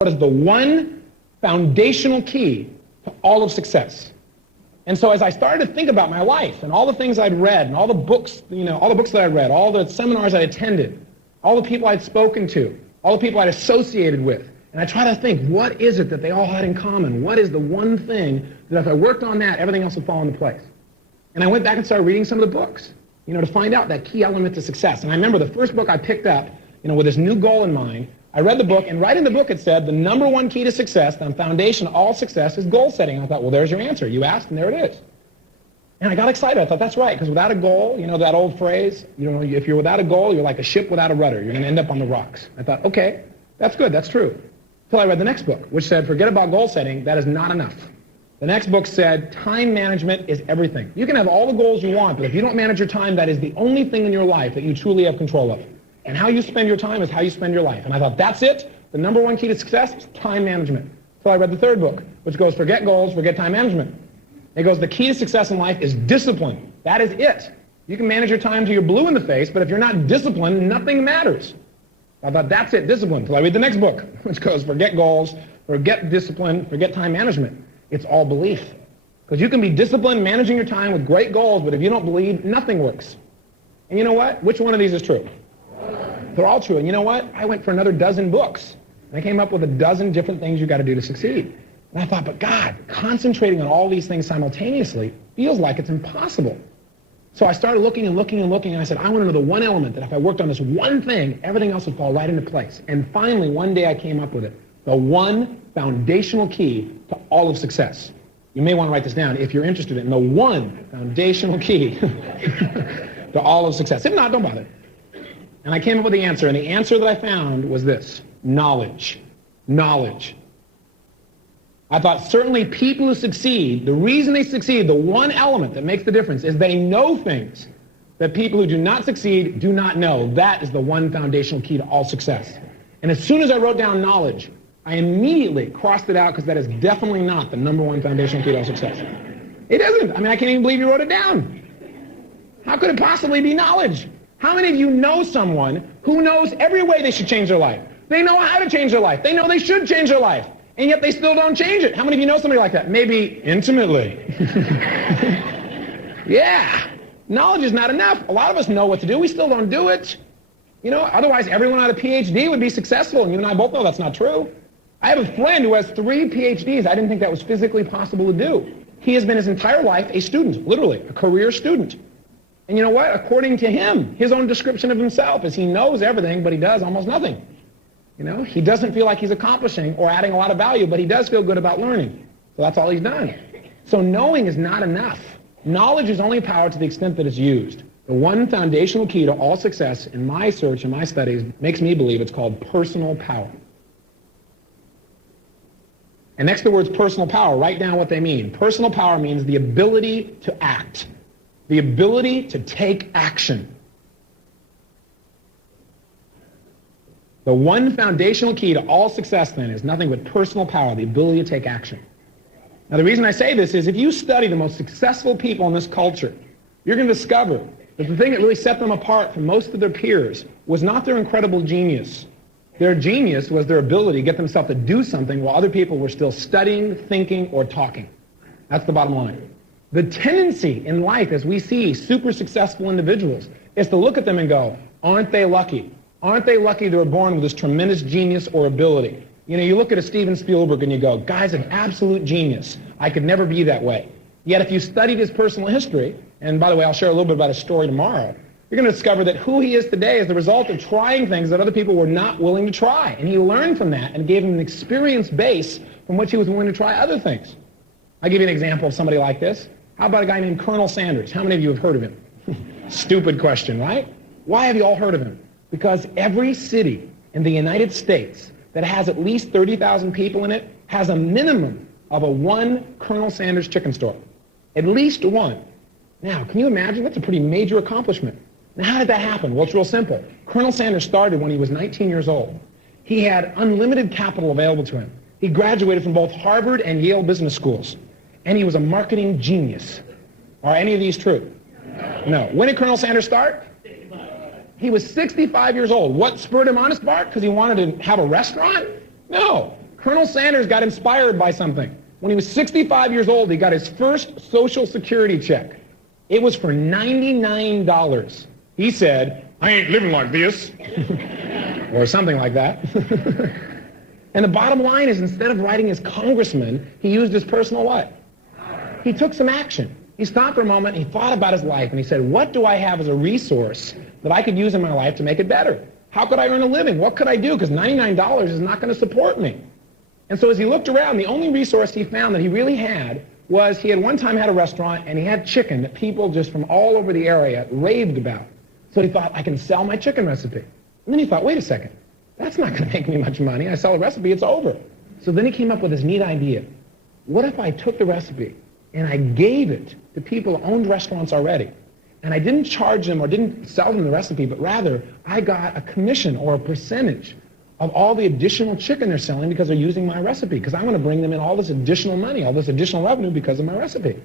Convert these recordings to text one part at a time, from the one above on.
what is the one foundational key to all of success. And so as I started to think about my life and all the things I'd read and all the books, all the books that I read, all the seminars I attended, all the people I'd spoken to, all the people I'd associated with, and I try to think, what is it that they all had in common? What is the one thing that if I worked on that, everything else would fall into place? And I went back and started reading some of the books, to find out that key element to success. And I remember the first book I picked up, with this new goal in mind. I read the book, and right in the book it said, the number one key to success, the foundation of all success, is goal setting. And I thought, well, there's your answer. You asked, and there it is. And I got excited. I thought, that's right, because without a goal, that old phrase, if you're without a goal, you're like a ship without a rudder. You're going to end up on the rocks. I thought, okay, that's good, that's true. Until I read the next book, which said, forget about goal setting, that is not enough. The next book said, time management is everything. You can have all the goals you want, but if you don't manage your time, that is the only thing in your life that you truly have control of. And how you spend your time is how you spend your life. And I thought, that's it. The number one key to success is time management. So I read the third book, which goes, forget goals, forget time management. It goes, the key to success in life is discipline. That is it. You can manage your time till you're blue in the face, but if you're not disciplined, nothing matters. I thought, that's it, discipline. So I read the next book, which goes, forget goals, forget discipline, forget time management. It's all belief. Because you can be disciplined managing your time with great goals, but if you don't believe, nothing works. And you know what? Which one of these is true? They're all true. And you know what? I went for another dozen books. And I came up with a dozen different things you got to do to succeed. And I thought, but God, concentrating on all these things simultaneously feels like it's impossible. So I started looking and looking and looking, and I said, I want to know the one element that if I worked on this one thing, everything else would fall right into place. And finally, one day I came up with it. The one foundational key to all of success. You may want to write this down if you're interested in the one foundational key to all of success. If not, don't bother. And I came up with the answer, and the answer that I found was this: knowledge. Knowledge. I thought certainly people who succeed, the reason they succeed, the one element that makes the difference is they know things that people who do not succeed do not know. That is the one foundational key to all success. And as soon as I wrote down knowledge, I immediately crossed it out because that is definitely not the number one foundational key to all success. It isn't. I can't even believe you wrote it down. How could it possibly be knowledge? How many of you know someone who knows every way they should change their life? They know how to change their life. They know they should change their life. And yet they still don't change it. How many of you know somebody like that? Maybe intimately. Yeah. Knowledge is not enough. A lot of us know what to do. We still don't do it. Otherwise everyone out of PhD would be successful. And you and I both know that's not true. I have a friend who has 3 PhDs. I didn't think that was physically possible to do. He has been his entire life a student, literally, a career student. And you know what? According to him, his own description of himself is he knows everything, but he does almost nothing. He doesn't feel like he's accomplishing or adding a lot of value, but he does feel good about learning. So that's all he's done. So knowing is not enough. Knowledge is only power to the extent that it's used. The one foundational key to all success in my search and my studies makes me believe it's called personal power. And next to the words personal power, write down what they mean. Personal power means the ability to act, the ability to take action. The one foundational key to all success, then, is nothing but personal power, the ability to take action. Now, the reason I say this is if you study the most successful people in this culture, you're going to discover that the thing that really set them apart from most of their peers was not their incredible genius. Their genius was their ability to get themselves to do something while other people were still studying, thinking, or talking. That's the bottom line. The tendency in life, as we see super successful individuals, is to look at them and go, aren't they lucky? Aren't they lucky they were born with this tremendous genius or ability? You look at a Steven Spielberg and you go, guy's an absolute genius. I could never be that way. Yet if you studied his personal history, and by the way, I'll share a little bit about his story tomorrow, you're going to discover that who he is today is the result of trying things that other people were not willing to try. And he learned from that and gave him an experience base from which he was willing to try other things. I'll give you an example of somebody like this. How about a guy named Colonel Sanders? How many of you have heard of him? Stupid question, right? Why have you all heard of him? Because every city in the United States that has at least 30,000 people in it has a minimum of a one Colonel Sanders chicken store. At least one. Now, can you imagine? That's a pretty major accomplishment. Now, how did that happen? Well, it's real simple. Colonel Sanders started when he was 19 years old. He had unlimited capital available to him. He graduated from both Harvard and Yale business schools. And he was a marketing genius. Are any of these true? No. When did Colonel Sanders start? He was 65 years old. What spurred him on his part? Because he wanted to have a restaurant? No. Colonel Sanders got inspired by something. When he was 65 years old, he got his first Social Security check. It was for $99. He said, I ain't living like this. Or something like that. And the bottom line is, instead of writing his congressman, he used his personal what? He took some action. He stopped for a moment, he thought about his life, and he said, what do I have as a resource that I could use in my life to make it better? How could I earn a living? What could I do? Because $99 is not going to support me. And so as he looked around, the only resource he found that he really had was he had one time had a restaurant, and he had chicken that people just from all over the area raved about. So he thought, I can sell my chicken recipe. And then he thought, wait a second, that's not going to make me much money. I sell a recipe, it's over. So then he came up with this neat idea. What if I took the recipe and I gave it to people who owned restaurants already? And I didn't charge them or didn't sell them the recipe, but rather I got a commission or a percentage of all the additional chicken they're selling because they're using my recipe, because I want to bring them in all this additional money, all this additional revenue because of my recipe.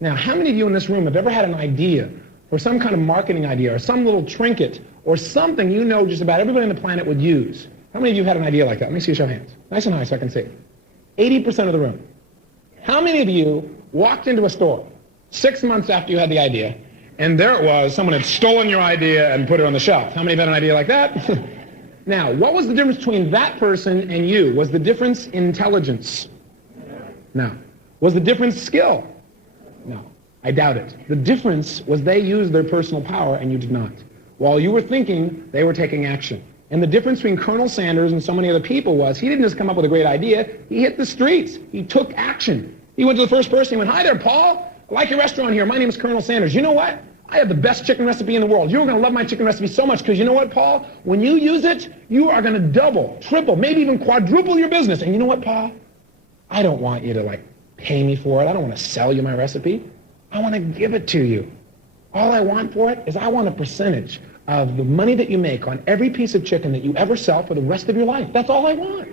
Now, how many of you in this room have ever had an idea or some kind of marketing idea or some little trinket or something you know just about everybody on the planet would use? How many of you have had an idea like that? Let me see a show of hands. Nice and high so I can see. 80% of the room. How many of you walked into a store 6 months after you had the idea, and there it was, someone had stolen your idea and put it on the shelf? How many have had an idea like that? Now, what was the difference between that person and you? Was the difference intelligence? No. Was the difference skill? No. I doubt it. The difference was they used their personal power and you did not. While you were thinking, they were taking action. And the difference between Colonel Sanders and so many other people was he didn't just come up with a great idea, he hit the streets. He took action. He went to the first person, he went, hi there, Paul. I like your restaurant here. My name is Colonel Sanders. You know what? I have the best chicken recipe in the world. You're going to love my chicken recipe so much because you know what, Paul? When you use it, you are going to double, triple, maybe even quadruple your business. And you know what, Paul? I don't want you to, pay me for it. I don't want to sell you my recipe. I want to give it to you. All I want for it is I want a percentage of the money that you make on every piece of chicken that you ever sell for the rest of your life. That's all I want.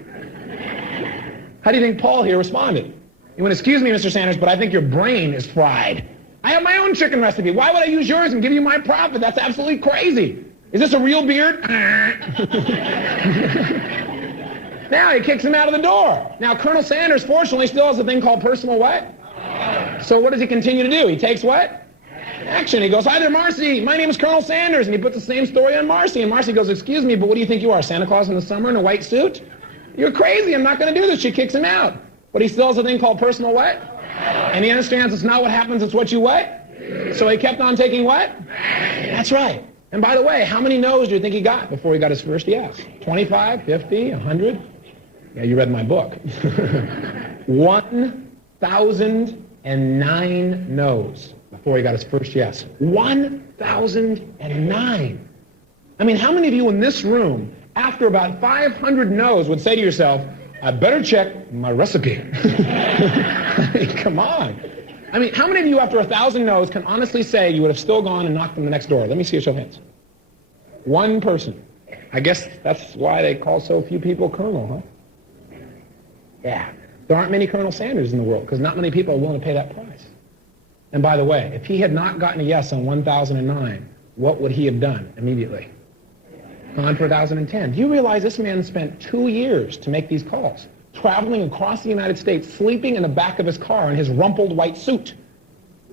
How do you think Paul here responded? He went, excuse me, Mr. Sanders, but I think your brain is fried. I have my own chicken recipe. Why would I use yours and give you my profit? That's absolutely crazy. Is this a real beard? Now he kicks him out of the door. Now Colonel Sanders, fortunately, still has a thing called personal what? So what does he continue to do? He takes what? Action. He goes, hi there, Marcy. My name is Colonel Sanders. And he puts the same story on Marcy. And Marcy goes, excuse me, but what do you think you are, Santa Claus in the summer in a white suit? You're crazy. I'm not going to do this. She kicks him out. But he still has a thing called personal what? And he understands it's not what happens, it's what you what? So he kept on taking what? That's right. And by the way, how many no's do you think he got before he got his first yes? 25, 50, 100? Yeah, you read my book. 1,009 no's before he got his first yes. 1,009. I mean, how many of you in this room, after about 500 no's, would say to yourself, I better check my recipe? I mean, come on. I mean, how many of you after 1,000 no's can honestly say you would have still gone and knocked on the next door? Let me see a show of hands. One person. I guess that's why they call so few people Colonel, huh? Yeah. There aren't many Colonel Sanders in the world because not many people are willing to pay that price. And by the way, if he had not gotten a yes on 1,009, what would he have done immediately? Gone for 1,010. Do you realize this man spent 2 years to make these calls, traveling across the United States, sleeping in the back of his car in his rumpled white suit?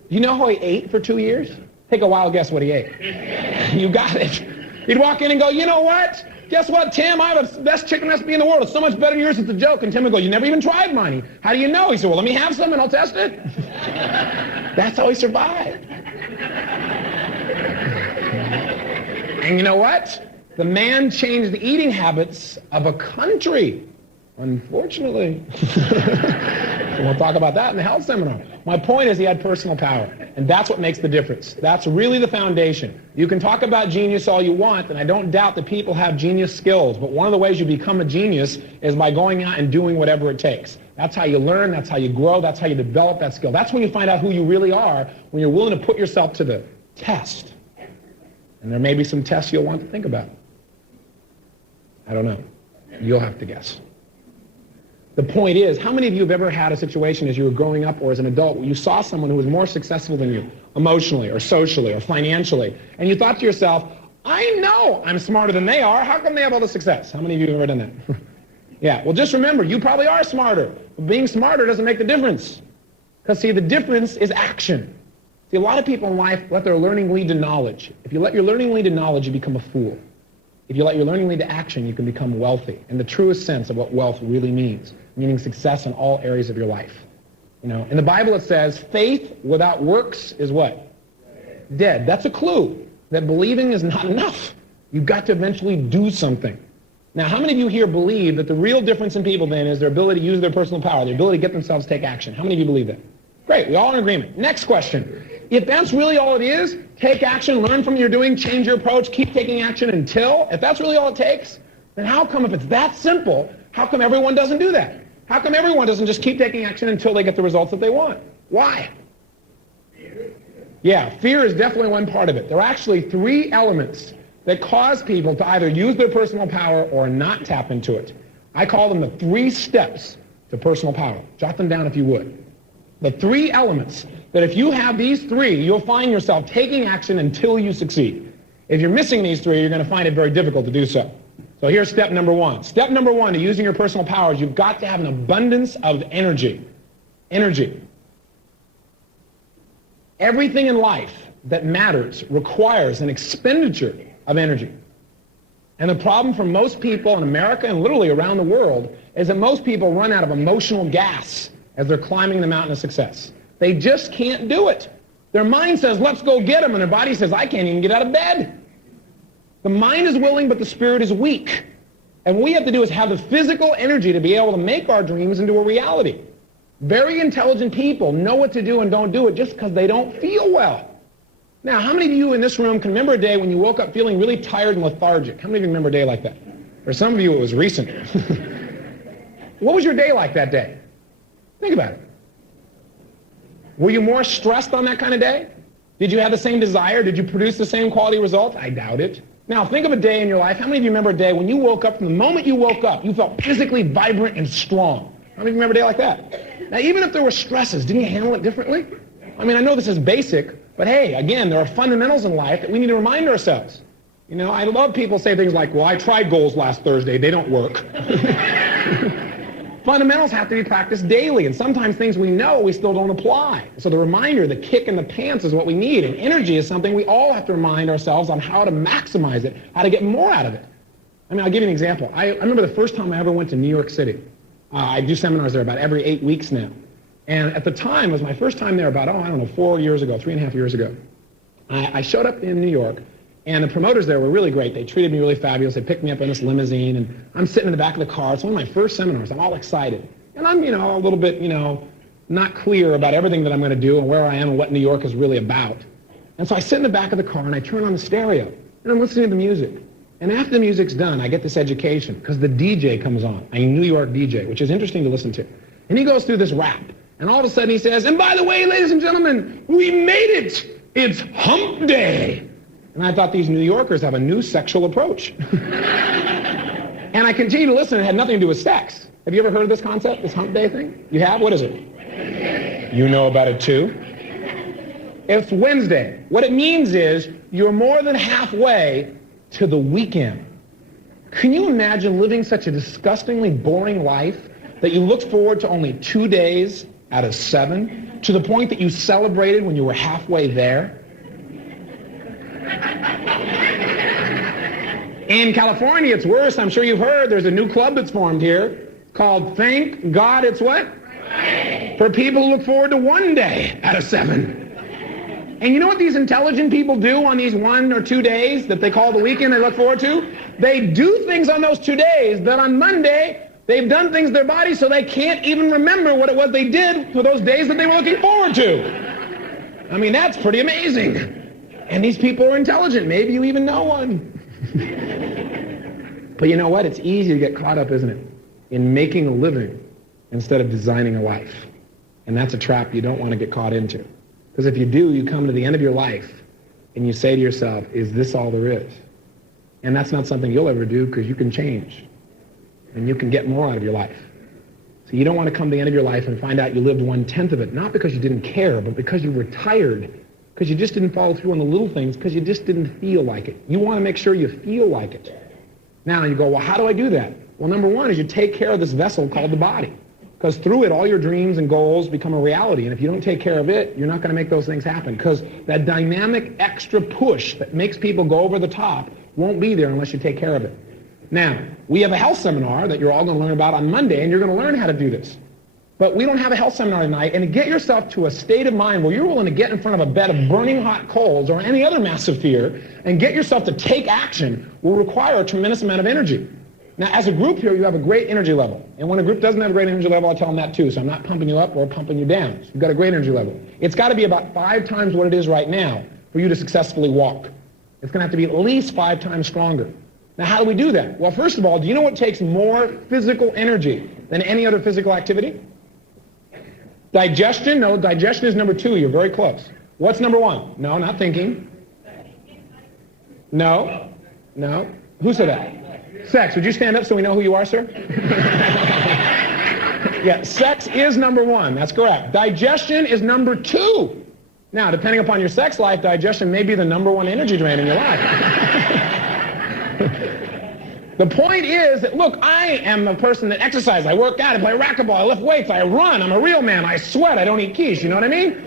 Do you know how he ate for 2 years? Take a wild guess what he ate. You got it. He'd walk in and go, you know what? Guess what, Tim? I have the best chicken recipe in the world. It's so much better than yours, it's a joke. And Tim would go, you never even tried mine. How do you know? He said, well, let me have some and I'll test it. That's how he survived. And you know what? The man changed the eating habits of a country, unfortunately. We'll talk about that in the health seminar. My point is he had personal power, and that's what makes the difference. That's really the foundation. You can talk about genius all you want, and I don't doubt that people have genius skills, but one of the ways you become a genius is by going out and doing whatever it takes. That's how you learn, that's how you grow, that's how you develop that skill. That's when you find out who you really are, when you're willing to put yourself to the test. And there may be some tests you'll want to think about. I don't know. You'll have to guess. The point is, how many of you have ever had a situation as you were growing up or as an adult where you saw someone who was more successful than you, emotionally or socially or financially, and you thought to yourself, I know I'm smarter than they are. How come they have all the success? How many of you have ever done that? Yeah, well, just remember, you probably are smarter. But being smarter doesn't make the difference. Because, see, the difference is action. See, a lot of people in life let their learning lead to knowledge. If you let your learning lead to knowledge, you become a fool. If you let your learning lead to action, you can become wealthy, in the truest sense of what wealth really means, meaning success in all areas of your life. You know, in the Bible it says, faith without works is what? Dead. That's a clue that believing is not enough. You've got to eventually do something. Now, how many of you here believe that the real difference in people then is their ability to use their personal power, their ability to get themselves to take action? How many of you believe that? Great, we all in agreement. Next question. If that's really all it is, take action, learn from what you're doing, change your approach, keep taking action until, if that's really all it takes, then how come, if it's that simple, how come everyone doesn't do that? How come everyone doesn't just keep taking action until they get the results that they want? Why? Yeah, fear is definitely one part of it. There are actually 3 elements that cause people to either use their personal power or not tap into it. I call them the 3 steps to personal power. Jot them down if you would. The 3 elements that if you have these 3, you'll find yourself taking action until you succeed. If you're missing these 3, you're going to find it very difficult to do so. So here's step number 1. Step number 1 to using your personal powers, you've got to have an abundance of energy. Energy. Everything in life that matters requires an expenditure of energy. And the problem for most people in America and literally around the world is that most people run out of emotional gas as they're climbing the mountain of success. They just can't do it. Their mind says, let's go get them, and their body says, I can't even get out of bed. The mind is willing, but the spirit is weak. And what we have to do is have the physical energy to be able to make our dreams into a reality. Very intelligent people know what to do and don't do it just because they don't feel well. Now, how many of you in this room can remember a day when you woke up feeling really tired and lethargic? How many of you remember a day like that? For some of you, it was recent. What was your day like that day? Think about it. Were you more stressed on that kind of day? Did you have the same desire? Did you produce the same quality results? I doubt it. Now, think of a day in your life. How many of you remember a day when you woke up, from the moment you woke up, you felt physically vibrant and strong? How many of you remember a day like that? Now, even if there were stresses, didn't you handle it differently? I mean, I know this is basic, but hey, again, there are fundamentals in life that we need to remind ourselves. You know, I love people say things like, well, I tried goals last Thursday. They don't work. Fundamentals have to be practiced daily, and sometimes things we know we still don't apply. So the reminder, the kick in the pants is what we need, and energy is something we all have to remind ourselves on how to maximize it, how to get more out of it. I mean, I'll give you an example. I remember the first time I ever went to New York City. I do seminars there about every 8 weeks now. And at the time, it was my first time there about, 4 years ago, 3.5 years ago. I showed up in New York, and the promoters there were really great. They treated me really fabulous. They picked me up in this limousine, and I'm sitting in the back of the car. It's one of my first seminars. I'm all excited. And I'm, a little bit, not clear about everything that I'm going to do and where I am and what New York is really about. And so I sit in the back of the car, and I turn on the stereo, and I'm listening to the music. And after the music's done, I get this education, because the DJ comes on, a New York DJ, which is interesting to listen to. And he goes through this rap. And all of a sudden he says, and by the way, ladies and gentlemen, we made it. It's hump day. And I thought these New Yorkers have a new sexual approach. And I continued to listen. It had nothing to do with sex. Have you ever heard of this concept, this hump day thing? You have? What is it? You know about it too? It's Wednesday. What it means is you're more than halfway to the weekend. Can you imagine living such a disgustingly boring life that you looked forward to only 2 days out of 7, to the point that you celebrated when you were halfway there? In California, it's worse. I'm sure you've heard there's a new club that's formed here called Thank God It's What? For people who look forward to 1 day out of 7. And you know what these intelligent people do on these 1 or 2 days that they call the weekend they look forward to? They do things on those 2 days that on Monday they've done things to their body so they can't even remember what it was they did for those days that they were looking forward to. I mean, that's pretty amazing. And these people are intelligent. Maybe you even know one. But you know what? It's easy to get caught up, isn't it, in making a living instead of designing a life. And that's a trap you don't want to get caught into. Because if you do, you come to the end of your life and you say to yourself, is this all there is? And that's not something you'll ever do, because you can change. And you can get more out of your life. So you don't want to come to the end of your life and find out you lived 1/10 of it, not because you didn't care, but because you were tired, because you just didn't follow through on the little things, because you just didn't feel like it. You want to make sure you feel like it. Now you go, well, how do I do that? Well, number one is you take care of this vessel called the body. Because through it, all your dreams and goals become a reality. And if you don't take care of it, you're not going to make those things happen. Because that dynamic extra push that makes people go over the top won't be there unless you take care of it. Now, we have a health seminar that you're all going to learn about on Monday, and you're going to learn how to do this. But we don't have a health seminar tonight, and to get yourself to a state of mind where you're willing to get in front of a bed of burning hot coals or any other massive fear and get yourself to take action will require a tremendous amount of energy. Now, as a group here, you have a great energy level. And when a group doesn't have a great energy level, I tell them that too. So I'm not pumping you up or pumping you down. So you've got a great energy level. It's got to be about 5 times what it is right now for you to successfully walk. It's going to have to be at least 5 times stronger. Now, how do we do that? Well, first of all, do you know what takes more physical energy than any other physical activity? Digestion? No, digestion is number 2. You're very close. What's number 1? No, not thinking. No. No. Who said that? Sex. Would you stand up so we know who you are, sir? Yeah, sex is number 1. That's correct. Digestion is number 2. Now, depending upon your sex life, digestion may be the number 1 energy drain in your life. The point is that, look, I am a person that exercises. I work out. I play racquetball. I lift weights. I run. I'm a real man. I sweat. I don't eat quiche. You know what I mean?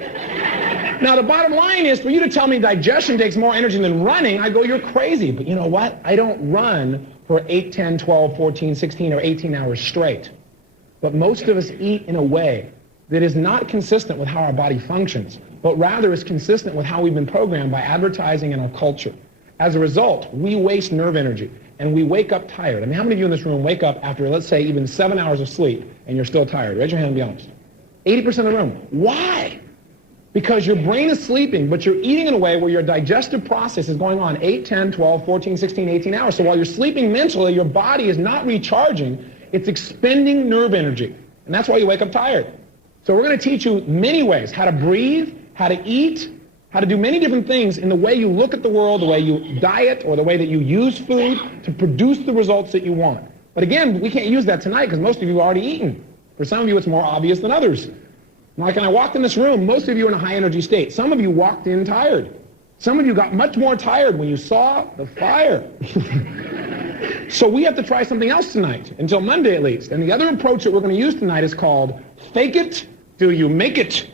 Now, the bottom line is, for you to tell me digestion takes more energy than running, I go, you're crazy. But you know what? I don't run for 8, 10, 12, 14, 16, or 18 hours straight. But most of us eat in a way that is not consistent with how our body functions, but rather is consistent with how we've been programmed by advertising and our culture. As a result, we waste nerve energy, and we wake up tired. I mean, how many of you in this room wake up after, let's say, even 7 hours of sleep, and you're still tired? Raise your hand and be honest. 80% of the room. Why? Because your brain is sleeping, but you're eating in a way where your digestive process is going on 8, 10, 12, 14, 16, 18 hours. So while you're sleeping mentally, your body is not recharging. It's expending nerve energy. And that's why you wake up tired. So we're going to teach you many ways how to breathe, how to eat, how to do many different things in the way you look at the world, the way you diet, or the way that you use food to produce the results that you want. But again, we can't use that tonight because most of you are already eaten. For some of you, it's more obvious than others. Like when I walked in this room, most of you are in a high energy state. Some of you walked in tired. Some of you got much more tired when you saw the fire. So we have to try something else tonight, until Monday at least. And the other approach that we're going to use tonight is called fake it till you make it.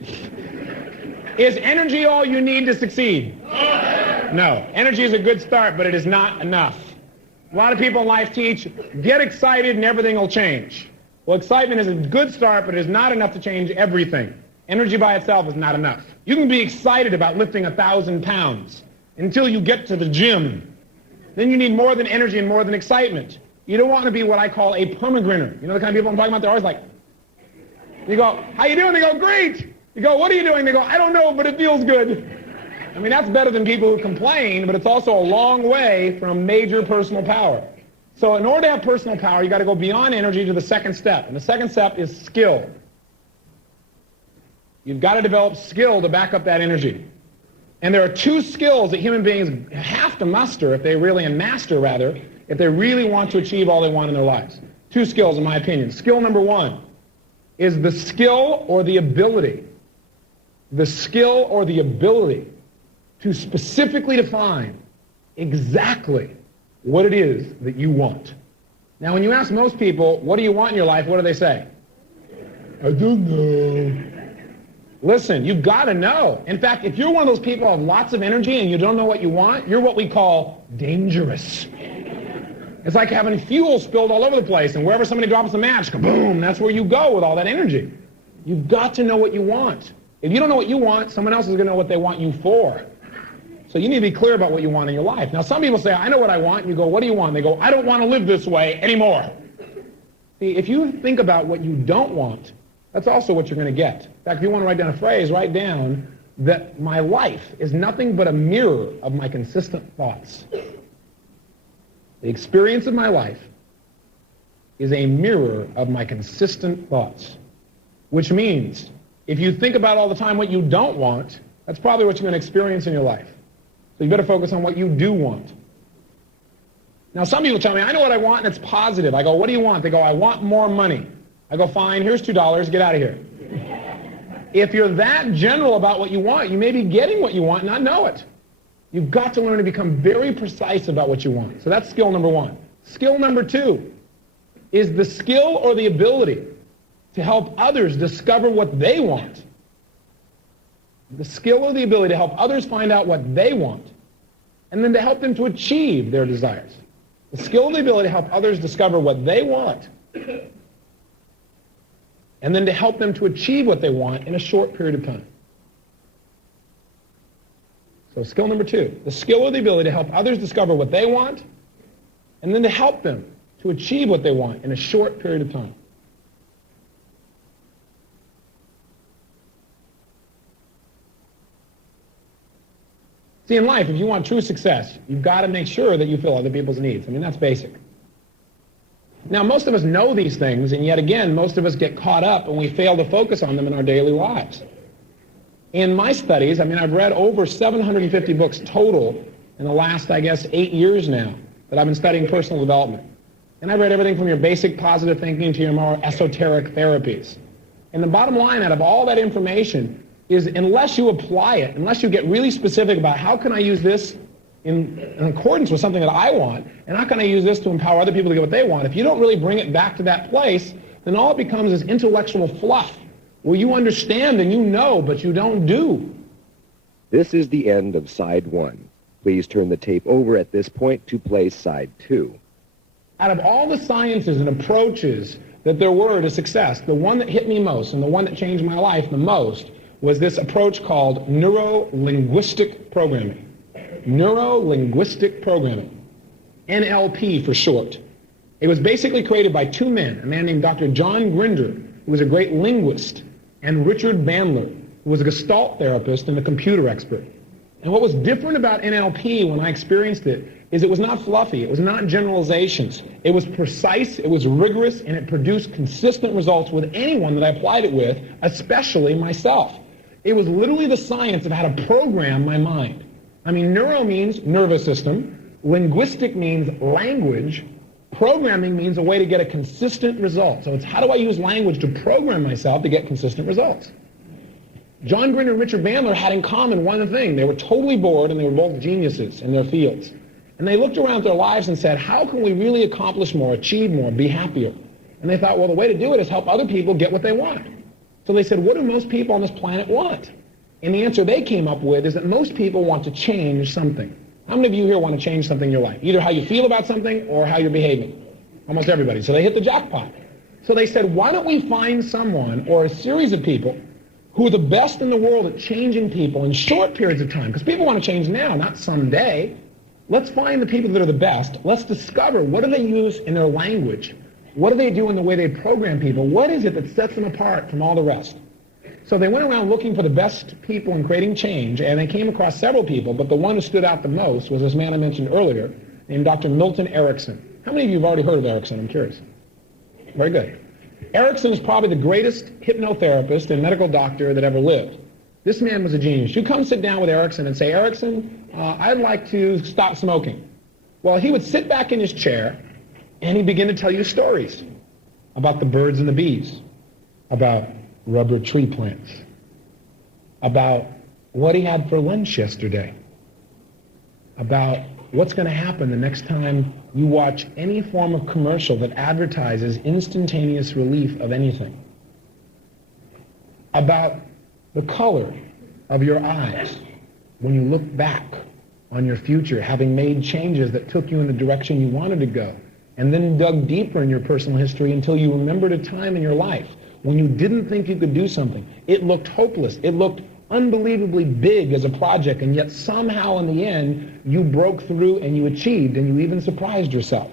Is energy all you need to succeed? No. Energy is a good start, but it is not enough. A lot of people in life teach, get excited and everything will change. Well, excitement is a good start, but it is not enough to change everything. Energy by itself is not enough. You can be excited about lifting 1,000 pounds until you get to the gym. Then you need more than energy and more than excitement. You don't want to be what I call a permagrinner. You know the kind of people I'm talking about? They're always like, you go, how you doing? They go, great. You go, what are you doing? They go, I don't know, but it feels good. I mean, that's better than people who complain, but it's also a long way from major personal power. So in order to have personal power, you got to go beyond energy to the second step. And the second step is skill. You've got to develop skill to back up that energy. And there are 2 skills that human beings have to muster if they really, and master rather, if they really want to achieve all they want in their lives. 2 skills, in my opinion. Skill number 1 is the skill or the ability to specifically define exactly what it is that you want. Now, when you ask most people, what do you want in your life, what do they say? I don't know. Listen, you've got to know. In fact, if you're one of those people who have lots of energy and you don't know what you want, you're what we call dangerous. It's like having fuel spilled all over the place, and wherever somebody drops a match, kaboom, that's where you go with all that energy. You've got to know what you want. If you don't know what you want, someone else is going to know what they want you for. So you need to be clear about what you want in your life. Now, some people say, I know what I want. You go, what do you want? And they go, I don't want to live this way anymore. See, if you think about what you don't want, that's also what you're going to get. In fact, if you want to write down a phrase, write down that my life is nothing but a mirror of my consistent thoughts. The experience of my life is a mirror of my consistent thoughts, which means if you think about all the time what you don't want, that's probably what you're going to experience in your life. So you better focus on what you do want. Now, some people tell me, I know what I want, and it's positive. I go, what do you want? They go, I want more money. I go, fine, here's $2, get out of here. If you're that general about what you want, you may be getting what you want and not know it. You've got to learn to become very precise about what you want. So that's skill number 1. Skill number 2 is the skill or the ability to help others discover what they want. The skill or the ability to help others find out what they want, and then to help them to achieve their desires. The skill or the ability to help others discover what they want, and then to help them to achieve what they want in a short period of time. So skill number 2, the skill or the ability to help others discover what they want, and then to help them to achieve what they want in a short period of time. See, in life, if you want true success, you've got to make sure that you fill other people's needs. I mean, that's basic. Now, most of us know these things, and yet again, most of us get caught up and we fail to focus on them in our daily lives. In my studies, I mean, I've read over 750 books total in the last, I guess, 8 years now that I've been studying personal development. And I've read everything from your basic positive thinking to your more esoteric therapies. And the bottom line out of all that information is unless you apply it, unless you get really specific about how can I use this in accordance with something that I want, and how can I use this to empower other people to get what they want, if you don't really bring it back to that place, then all it becomes is intellectual fluff, where you understand and you know, but you don't do. This is the end of side 1. Please turn the tape over at this point to play side 2. Out of all the sciences and approaches that there were to success, the one that hit me most and the one that changed my life the most was this approach called neuro-linguistic programming. Neuro-linguistic programming, NLP for short. It was basically created by 2 men, a man named Dr. John Grinder, who was a great linguist, and Richard Bandler, who was a Gestalt therapist and a computer expert. And what was different about NLP when I experienced it is it was not fluffy, it was not generalizations. It was precise, it was rigorous, and it produced consistent results with anyone that I applied it with, especially myself. It was literally the science of how to program my mind. I mean, neuro means nervous system, linguistic means language, programming means a way to get a consistent result. So it's how do I use language to program myself to get consistent results? John Grinder and Richard Bandler had in common one thing. They were totally bored, and they were both geniuses in their fields. And they looked around their lives and said, how can we really accomplish more, achieve more, be happier? And they thought, well, the way to do it is help other people get what they want. So they said, what do most people on this planet want? And the answer they came up with is that most people want to change something. How many of you here want to change something in your life? Either how you feel about something or how you're behaving. Almost everybody. So they hit the jackpot. So they said, why don't we find someone or a series of people who are the best in the world at changing people in short periods of time? Because people want to change now, not someday. Let's find the people that are the best. Let's discover what do they use in their language. What do they do in the way they program people? What is it that sets them apart from all the rest? So they went around looking for the best people in creating change, and they came across several people, but the one who stood out the most was this man I mentioned earlier, named Dr. Milton Erickson. How many of you have already heard of Erickson? I'm curious. Very good. Erickson is probably the greatest hypnotherapist and medical doctor that ever lived. This man was a genius. You come sit down with Erickson and say, Erickson, I'd like to stop smoking. Well, he would sit back in his chair, and he'd begin to tell you stories about the birds and the bees, about rubber tree plants, about what he had for lunch yesterday, about what's going to happen the next time you watch any form of commercial that advertises instantaneous relief of anything, about the color of your eyes when you look back on your future, having made changes that took you in the direction you wanted to go, and then dug deeper in your personal history until you remembered a time in your life when you didn't think you could do something. It looked hopeless. It looked unbelievably big as a project, and yet somehow in the end, you broke through and you achieved, and you even surprised yourself.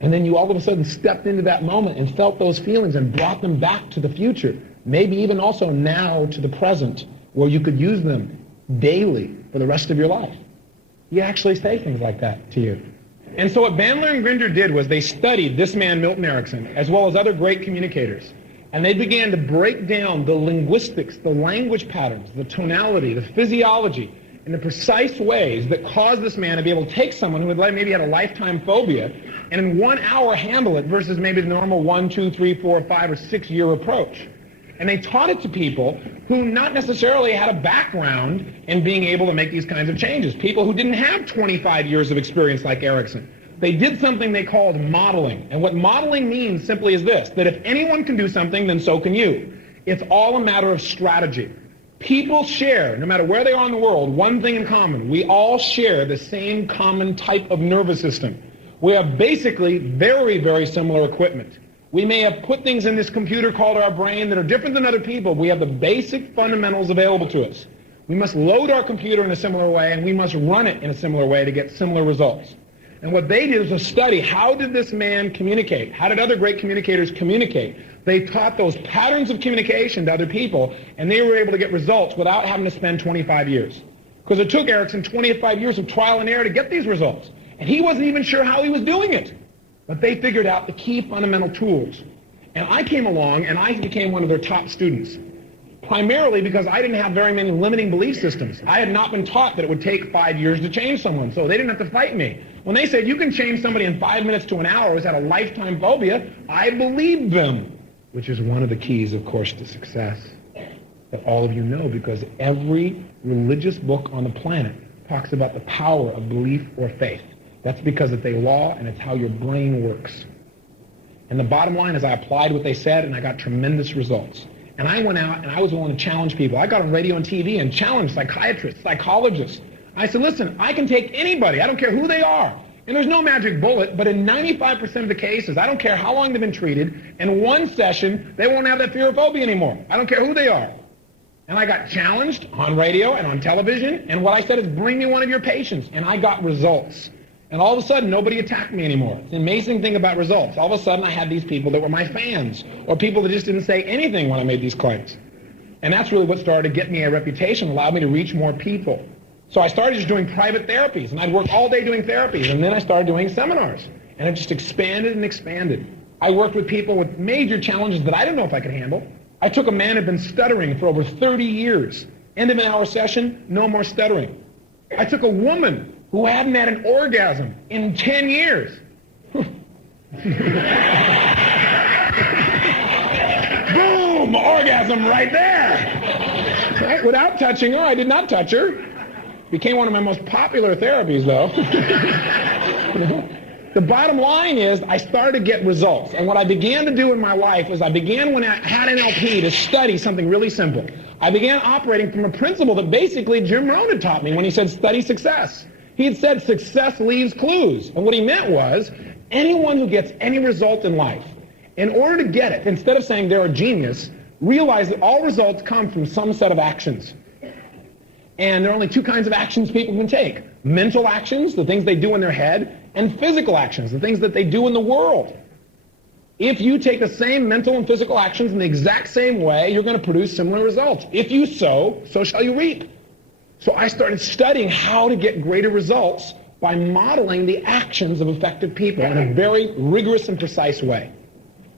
And then you all of a sudden stepped into that moment and felt those feelings and brought them back to the future, maybe even also now to the present, where you could use them daily for the rest of your life. You actually say things like that to you. And so what Bandler and Grinder did was they studied this man, Milton Erickson, as well as other great communicators. And they began to break down the linguistics, the language patterns, the tonality, the physiology, in the precise ways that caused this man to be able to take someone who had maybe had a lifetime phobia and in 1 hour handle it versus maybe the normal 1, 2, 3, 4, 5, or 6 year approach. And they taught it to people who not necessarily had a background in being able to make these kinds of changes. People who didn't have 25 years of experience like Erickson. they did something they called modeling. And what modeling means simply is this, that if anyone can do something, then so can you. It's all a matter of strategy. People share, no matter where they are in the world, one thing in common. We all share the same common type of nervous system. We have basically very, very similar equipment. We may have put things in this computer called our brain that are different than other people. We have the basic fundamentals available to us. We must load our computer in a similar way, and we must run it in a similar way to get similar results. And what they did was to study, how did this man communicate? How did other great communicators communicate? They taught those patterns of communication to other people, and they were able to get results without having to spend 25 years. Because it took Erickson 25 years of trial and error to get these results. And he wasn't even sure how he was doing it. But they figured out the key fundamental tools. And I came along, and I became one of their top students. Primarily because I didn't have very many limiting belief systems. I had not been taught that it would take 5 years to change someone, so they didn't have to fight me. When they said you can change somebody in 5 minutes to an hour who's had a lifetime phobia, I believed them, which is one of the keys, of course, to success that all of you know, because every religious book on the planet talks about the power of belief or faith. That's because it's a law and it's how your brain works. And the bottom line is I applied what they said and I got tremendous results. And I went out and I was willing to challenge people. I got on radio and TV and challenged psychiatrists, psychologists. I said, listen, I can take anybody. I don't care who they are. And there's no magic bullet, but in 95% of the cases, I don't care how long they've been treated, in one session, they won't have that fear or phobia anymore. I don't care who they are. And I got challenged on radio and on television, and what I said is, bring me one of your patients. And I got results. And all of a sudden, nobody attacked me anymore. It's an amazing thing about results. All of a sudden, I had these people that were my fans, or people that just didn't say anything when I made these claims. And that's really what started to get me a reputation, allowed me to reach more people. So I started just doing private therapies, and I'd work all day doing therapies, and then I started doing seminars. And it just expanded and expanded. I worked with people with major challenges that I didn't know if I could handle. I took a man who had been stuttering for over 30 years. End of an hour session, no more stuttering. I took a woman who hadn't had an orgasm in 10 years. Boom! Orgasm right there! Right? Without touching her, I did not touch her. Became one of my most popular therapies, though. The bottom line is I started to get results. And what I began to do in my life was I began, when I had NLP, to study something really simple. I began operating from a principle that basically Jim Rohn had taught me when he said study success. He had said success leaves clues. And what he meant was anyone who gets any result in life, in order to get it, instead of saying they're a genius, realize that all results come from some set of actions. And there are only two kinds of actions people can take. Mental actions, the things they do in their head, and physical actions, the things that they do in the world. If you take the same mental and physical actions in the exact same way, you're going to produce similar results. If you sow, so shall you reap. So I started studying how to get greater results by modeling the actions of effective people in a very rigorous and precise way.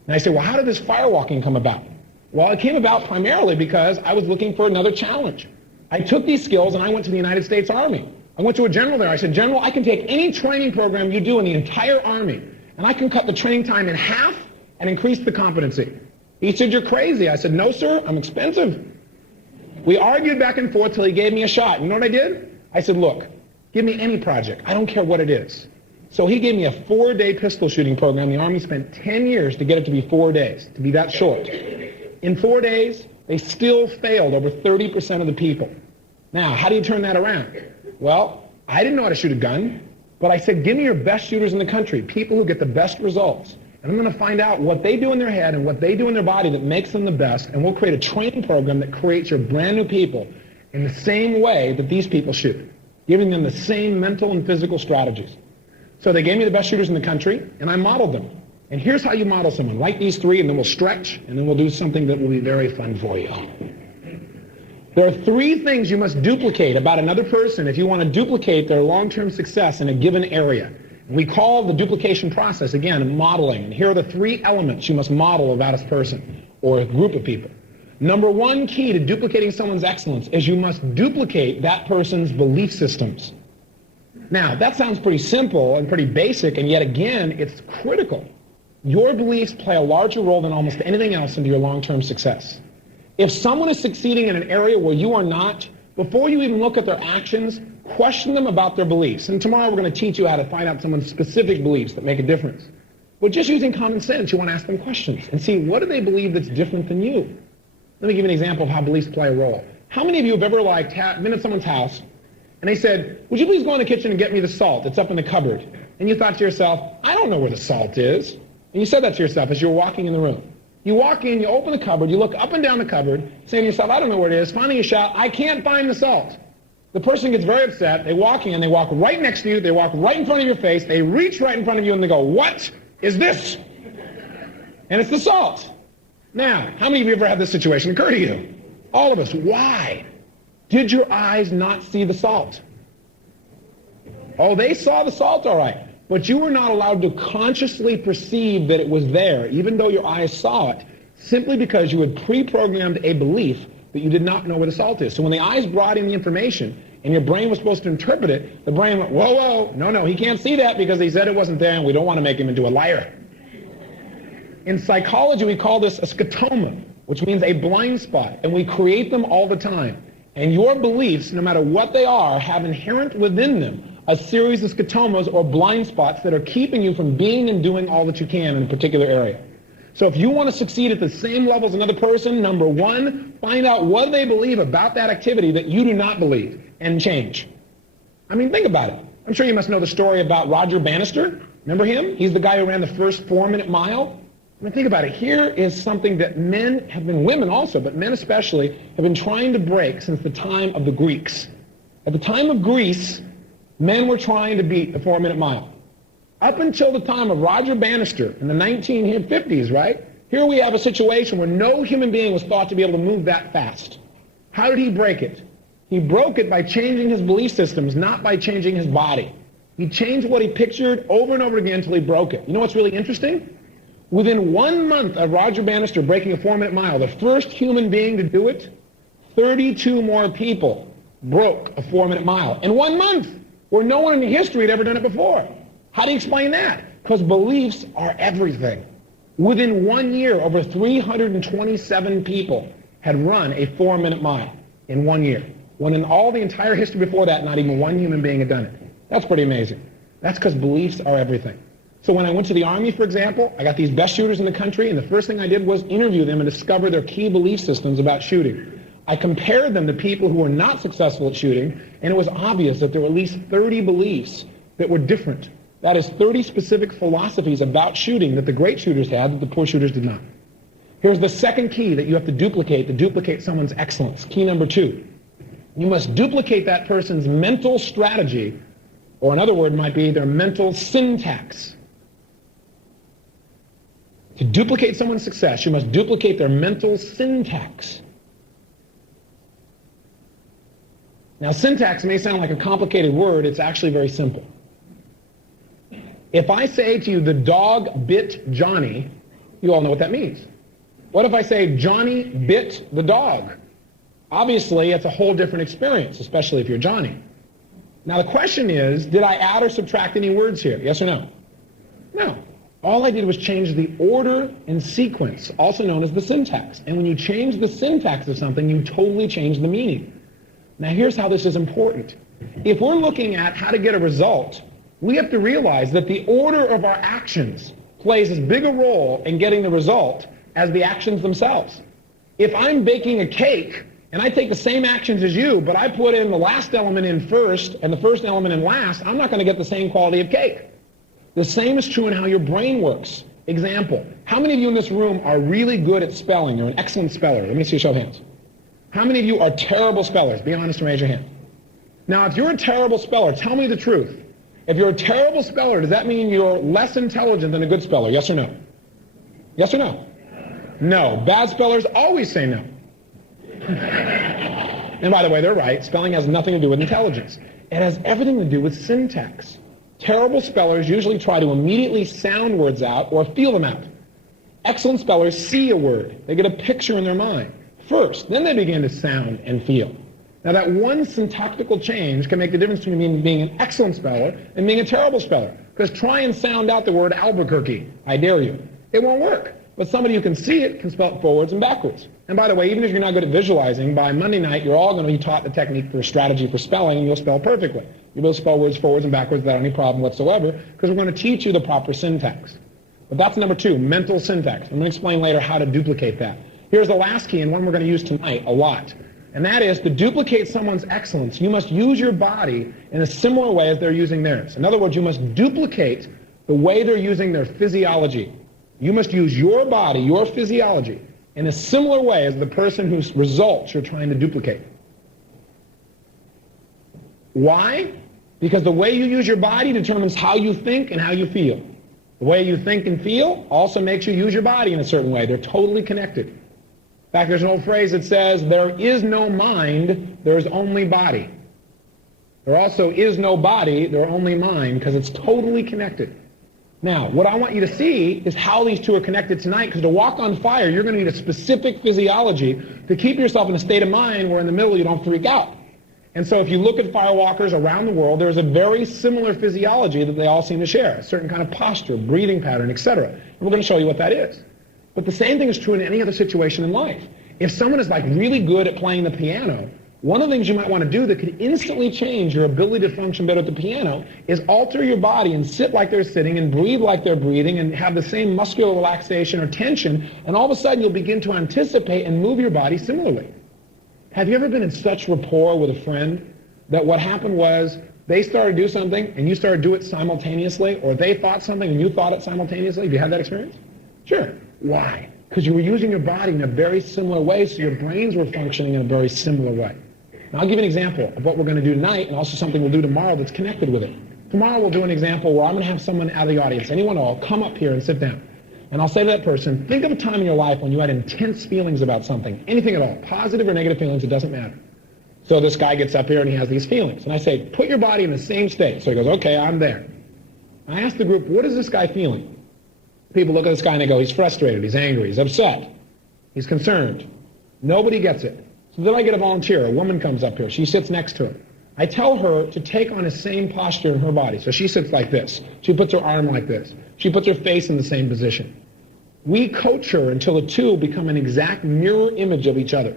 And I said, well, how did this firewalking come about? Well, it came about primarily because I was looking for another challenge. I took these skills and I went to the United States Army. I went to a general there. I said, General, I can take any training program you do in the entire Army, and I can cut the training time in half and increase the competency. He said, you're crazy. I said, no, sir, I'm expensive. We argued back and forth till he gave me a shot. You know what I did? I said, look, give me any project. I don't care what it is. So he gave me a 4-day pistol shooting program. The Army spent 10 years to get it to be 4 days, to be that short. In 4 days, they still failed over 30% of the people. Now, how do you turn that around? Well, I didn't know how to shoot a gun, but I said, give me your best shooters in the country, people who get the best results. And I'm going to find out what they do in their head and what they do in their body that makes them the best, and we'll create a training program that creates your brand new people in the same way that these people shoot, giving them the same mental and physical strategies. So they gave me the best shooters in the country, and I modeled them. And here's how you model someone. Write these three, and then we'll stretch, and then we'll do something that will be very fun for you. There are 3 things you must duplicate about another person if you want to duplicate their long-term success in a given area. And we call the duplication process, again, modeling. And here are the 3 elements you must model about a person or a group of people. Number 1 key to duplicating someone's excellence is you must duplicate that person's belief systems. Now, that sounds pretty simple and pretty basic, and yet again, it's critical. Your beliefs play a larger role than almost anything else into your long-term success. If someone is succeeding in an area where you are not, before you even look at their actions, question them about their beliefs. And tomorrow we're going to teach you how to find out someone's specific beliefs that make a difference. But just using common sense, you want to ask them questions and see, what do they believe that's different than you? Let me give you an example of how beliefs play a role. How many of you have ever been at someone's house and they said, would you please go in the kitchen and get me the salt? It's up in the cupboard. And you thought to yourself, I don't know where the salt is. And you said that to yourself as you were walking in the room. You walk in, you open the cupboard, you look up and down the cupboard, saying to yourself, I don't know where it is. Finally you shout, I can't find the salt. The person gets very upset. They walk in, they walk right next to you, they walk right in front of your face, they reach right in front of you and they go, what is this? And it's the salt. Now, how many of you ever had this situation occur to you? All of us. Why? Did your eyes not see the salt? Oh, they saw the salt all right. But you were not allowed to consciously perceive that it was there, even though your eyes saw it, simply because you had pre-programmed a belief that you did not know where the salt is. So when the eyes brought in the information and your brain was supposed to interpret it, the brain went, whoa, no, he can't see that because he said it wasn't there and we don't want to make him into a liar. In psychology, we call this a scotoma, which means a blind spot, and we create them all the time. And your beliefs, no matter what they are, have inherent within them a series of scotomas or blind spots that are keeping you from being and doing all that you can in a particular area. So if you want to succeed at the same level as another person, number one, find out what they believe about that activity that you do not believe and change. I mean, think about it. I'm sure you must know the story about Roger Bannister. Remember him? He's the guy who ran the first 4-minute mile. I mean, think about it. Here is something that men have been, women also, but men especially, have been trying to break since the time of the Greeks. At the time of Greece, men were trying to beat the 4-minute mile. Up until the time of Roger Bannister in the 1950s, right? Here we have a situation where no human being was thought to be able to move that fast. How did he break it? He broke it by changing his belief systems, not by changing his body. He changed what he pictured over and over again until he broke it. You know what's really interesting? Within 1 month of Roger Bannister breaking a 4-minute mile, the first human being to do it, 32 more people broke a 4-minute mile in 1 month, where no one in history had ever done it before. How do you explain that? Because beliefs are everything. Within 1 year, over 327 people had run a 4-minute mile in 1 year, when in all the entire history before that, not even one human being had done it. That's pretty amazing. That's because beliefs are everything. So when I went to the Army, for example, I got these best shooters in the country, and the first thing I did was interview them and discover their key belief systems about shooting. I compared them to people who were not successful at shooting, and it was obvious that there were at least 30 beliefs that were different. That is 30 specific philosophies about shooting that the great shooters had that the poor shooters did not. Here's the second key that you have to duplicate someone's excellence. Key number 2. You must duplicate that person's mental strategy, or another word might be their mental syntax. To duplicate someone's success, you must duplicate their mental syntax. Now, syntax may sound like a complicated word. It's actually very simple. If I say to you, the dog bit Johnny, you all know what that means. What if I say, Johnny bit the dog? Obviously, it's a whole different experience, especially if you're Johnny. Now, the question is, did I add or subtract any words here? Yes or no? No. All I did was change the order and sequence, also known as the syntax. And when you change the syntax of something, you totally change the meaning. Now, here's how this is important. If we're looking at how to get a result, we have to realize that the order of our actions plays as big a role in getting the result as the actions themselves. If I'm baking a cake, and I take the same actions as you, but I put in the last element in first and the first element in last, I'm not going to get the same quality of cake. The same is true in how your brain works. Example, how many of you in this room are really good at spelling? You're an excellent speller. Let me see a show of hands. How many of you are terrible spellers? Be honest and raise your hand. Now, if you're a terrible speller, tell me the truth. If you're a terrible speller, does that mean you're less intelligent than a good speller? Yes or no? Yes or no? No. Bad spellers always say no. And by the way, they're right. Spelling has nothing to do with intelligence. It has everything to do with syntax. Terrible spellers usually try to immediately sound words out or feel them out. Excellent spellers see a word. They get a picture in their mind first. Then they begin to sound and feel. Now, that one syntactical change can make the difference between being an excellent speller and being a terrible speller. Because try and sound out the word Albuquerque. I dare you. It won't work. But somebody who can see it can spell it forwards and backwards. And by the way, even if you're not good at visualizing, by Monday night, you're all going to be taught the technique for strategy for spelling, and you'll spell perfectly. You'll be able to spell words forwards and backwards without any problem whatsoever, because we're going to teach you the proper syntax. But that's number 2, mental syntax. I'm going to explain later how to duplicate that. Here's the last key, and one we're going to use tonight a lot. And that is, to duplicate someone's excellence, you must use your body in a similar way as they're using theirs. In other words, you must duplicate the way they're using their physiology. You must use your body, your physiology, in a similar way as the person whose results you're trying to duplicate. Why? Because the way you use your body determines how you think and how you feel. The way you think and feel also makes you use your body in a certain way. They're totally connected. In fact, there's an old phrase that says, there is no mind, there's only body. There also is no body, there's only mind, because it's totally connected. Now, what I want you to see is how these two are connected tonight, because to walk on fire, you're going to need a specific physiology to keep yourself in a state of mind where in the middle you don't freak out. And so if you look at firewalkers around the world, there's a very similar physiology that they all seem to share, a certain kind of posture, breathing pattern, etc. And we're going to show you what that is. But the same thing is true in any other situation in life. If someone is like really good at playing the piano, one of the things you might want to do that could instantly change your ability to function better at the piano is alter your body and sit like they're sitting and breathe like they're breathing and have the same muscular relaxation or tension, and all of a sudden you'll begin to anticipate and move your body similarly. Have you ever been in such rapport with a friend that what happened was they started to do something and you started to do it simultaneously, or they thought something and you thought it simultaneously? Have you had that experience? Sure. Why? Because you were using your body in a very similar way, so your brains were functioning in a very similar way. Now, I'll give you an example of what we're going to do tonight, and also something we'll do tomorrow that's connected with it. Tomorrow we'll do an example where I'm going to have someone out of the audience, anyone at all, come up here and sit down. And I'll say to that person, think of a time in your life when you had intense feelings about something, anything at all, positive or negative feelings, it doesn't matter. So this guy gets up here and he has these feelings. And I say, put your body in the same state. So he goes, okay, I'm there. I ask the group, what is this guy feeling? People look at this guy and they go, he's frustrated, he's angry, he's upset, he's concerned. Nobody gets it. So then I get a volunteer, a woman comes up here, she sits next to him. I tell her to take on the same posture in her body. So she sits like this. She puts her arm like this. She puts her face in the same position. We coach her until the two become an exact mirror image of each other.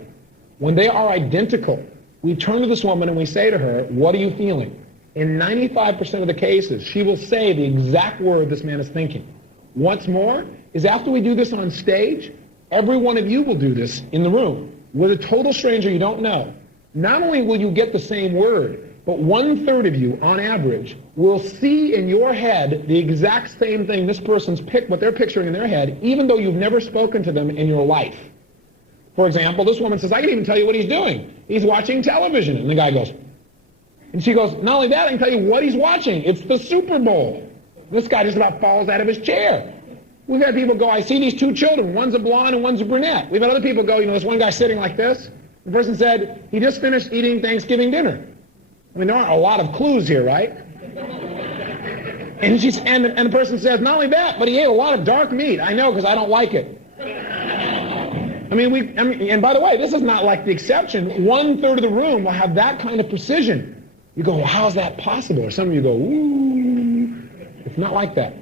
When they are identical, we turn to this woman and we say to her, what are you feeling? In 95% of the cases, she will say the exact word this man is thinking. What's more is after we do this on stage, every one of you will do this in the room with a total stranger you don't know. Not only will you get the same word, but 1/3 of you, on average, will see in your head the exact same thing this person's what they're picturing in their head, even though you've never spoken to them in your life. For example, this woman says, I can even tell you what he's doing. He's watching television. And the guy goes, and she goes, not only that, I can tell you what he's watching. It's the Super Bowl. This guy just about falls out of his chair. We've had people go, I see these two children. One's a blonde and one's a brunette. We've had other people go, there's one guy sitting like this. The person said, he just finished eating Thanksgiving dinner. I mean, there aren't a lot of clues here, right? And the person says, not only that, but he ate a lot of dark meat. I know, because I don't like it. And by the way, this is not like the exception. 1/3 of the room will have that kind of precision. You go, well, how's that possible? Or some of you go, ooh. It's not like that.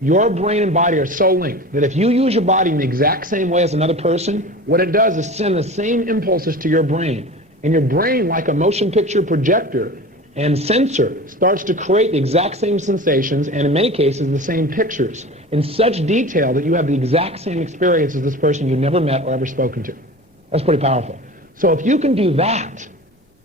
Your brain and body are so linked that if you use your body in the exact same way as another person, what it does is send the same impulses to your brain. And your brain, like a motion picture projector and sensor, starts to create the exact same sensations, and in many cases the same pictures, in such detail that you have the exact same experience as this person you've never met or ever spoken to. That's pretty powerful. So if you can do that,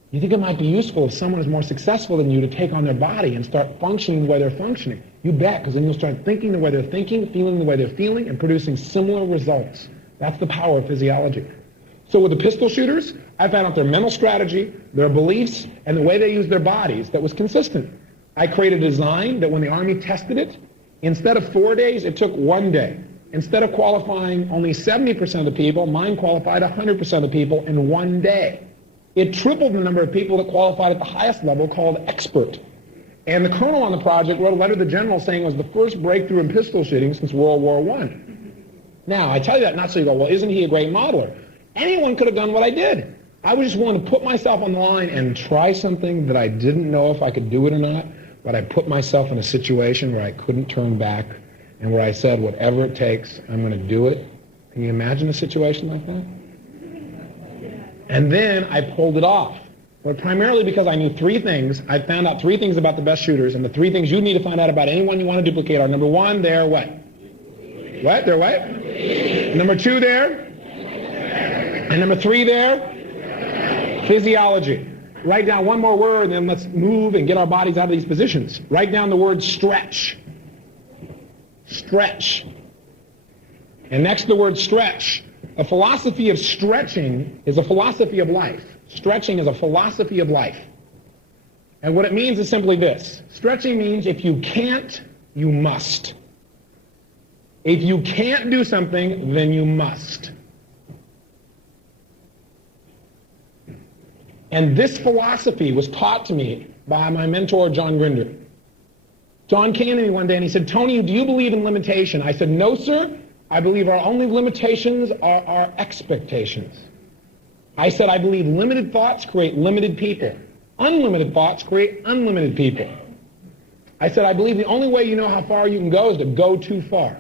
you think it might be useful if someone is more successful than you to take on their body and start functioning the way they're functioning. You bet, because then you'll start thinking the way they're thinking, feeling the way they're feeling, and producing similar results. That's the power of physiology. So with the pistol shooters, I found out their mental strategy, their beliefs, and the way they use their bodies that was consistent. I created a design that when the Army tested it, instead of 4 days, it took 1 day. Instead of qualifying only 70% of the people, mine qualified 100% of the people in 1 day. It tripled the number of people that qualified at the highest level, called expert. And the colonel on the project wrote a letter to the general saying it was the first breakthrough in pistol shooting since World War I. Now, I tell you that not so you go, well, isn't he a great modeler? Anyone could have done what I did. I was just willing to put myself on the line and try something that I didn't know if I could do it or not, but I put myself in a situation where I couldn't turn back, and where I said, whatever it takes, I'm going to do it. Can you imagine a situation like that? And then I pulled it off. But primarily because I knew three things. I found out three things about the best shooters, and the three things you need to find out about anyone you want to duplicate are, number one, they're what? What? They're what? Number two, they're? And number three, they're? Physiology. Write down one more word, and then let's move and get our bodies out of these positions. Write down the word stretch. Stretch. And next to the word stretch, a philosophy of stretching is a philosophy of life. Stretching is a philosophy of life. And what it means is simply this. Stretching means if you can't, you must. If you can't do something, then you must. And this philosophy was taught to me by my mentor, John Grinder. John came to me one day and he said, Tony, do you believe in limitation? I said, no, sir. I believe our only limitations are our expectations. I said, I believe limited thoughts create limited people. Unlimited thoughts create unlimited people. I said, I believe the only way you know how far you can go is to go too far.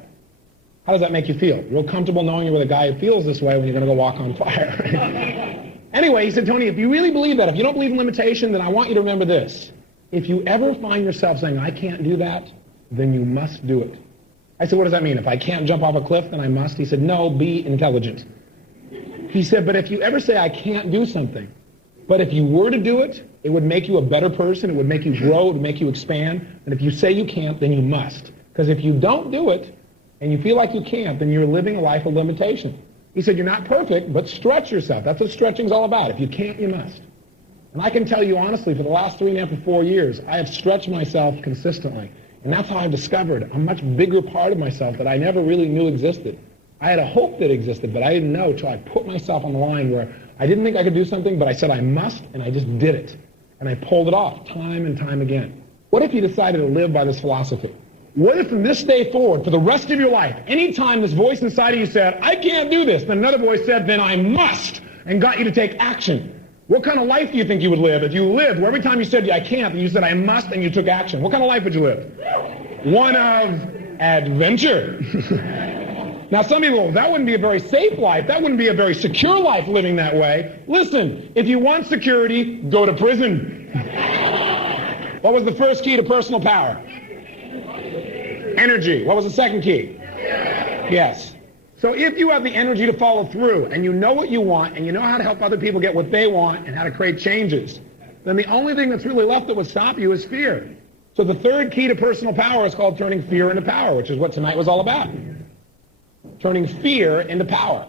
How does that make you feel? Real comfortable knowing you're with a guy who feels this way when you're going to go walk on fire. Anyway, he said, Tony, if you really believe that, if you don't believe in limitation, then I want you to remember this. If you ever find yourself saying, I can't do that, then you must do it. I said, what does that mean? If I can't jump off a cliff, then I must? He said, no, be intelligent. He said, but if you ever say, I can't do something, but if you were to do it, it would make you a better person, it would make you grow, it would make you expand, and if you say you can't, then you must. Because if you don't do it, and you feel like you can't, then you're living a life of limitation. He said, you're not perfect, but stretch yourself. That's what stretching's all about. If you can't, you must. And I can tell you honestly, for the last 3.5 to 4 years, I have stretched myself consistently. And that's how I've discovered a much bigger part of myself that I never really knew existed. I had a hope that existed, but I didn't know until I put myself on the line where I didn't think I could do something, but I said I must, and I just did it. And I pulled it off time and time again. What if you decided to live by this philosophy? What if from this day forward, for the rest of your life, anytime this voice inside of you said, I can't do this, then another voice said, then I must, and got you to take action? What kind of life do you think you would live if you lived where every time you said, I can't, and you said, I must, and you took action? What kind of life would you live? One of adventure. Now, some people, that wouldn't be a very safe life. That wouldn't be a very secure life living that way. Listen, if you want security, go to prison. What was the first key to personal power? Energy. What was the second key? Yes. So if you have the energy to follow through, and you know what you want, and you know how to help other people get what they want, and how to create changes, then the only thing that's really left that would stop you is fear. So the third key to personal power is called turning fear into power, which is what tonight was all about. Turning fear into power.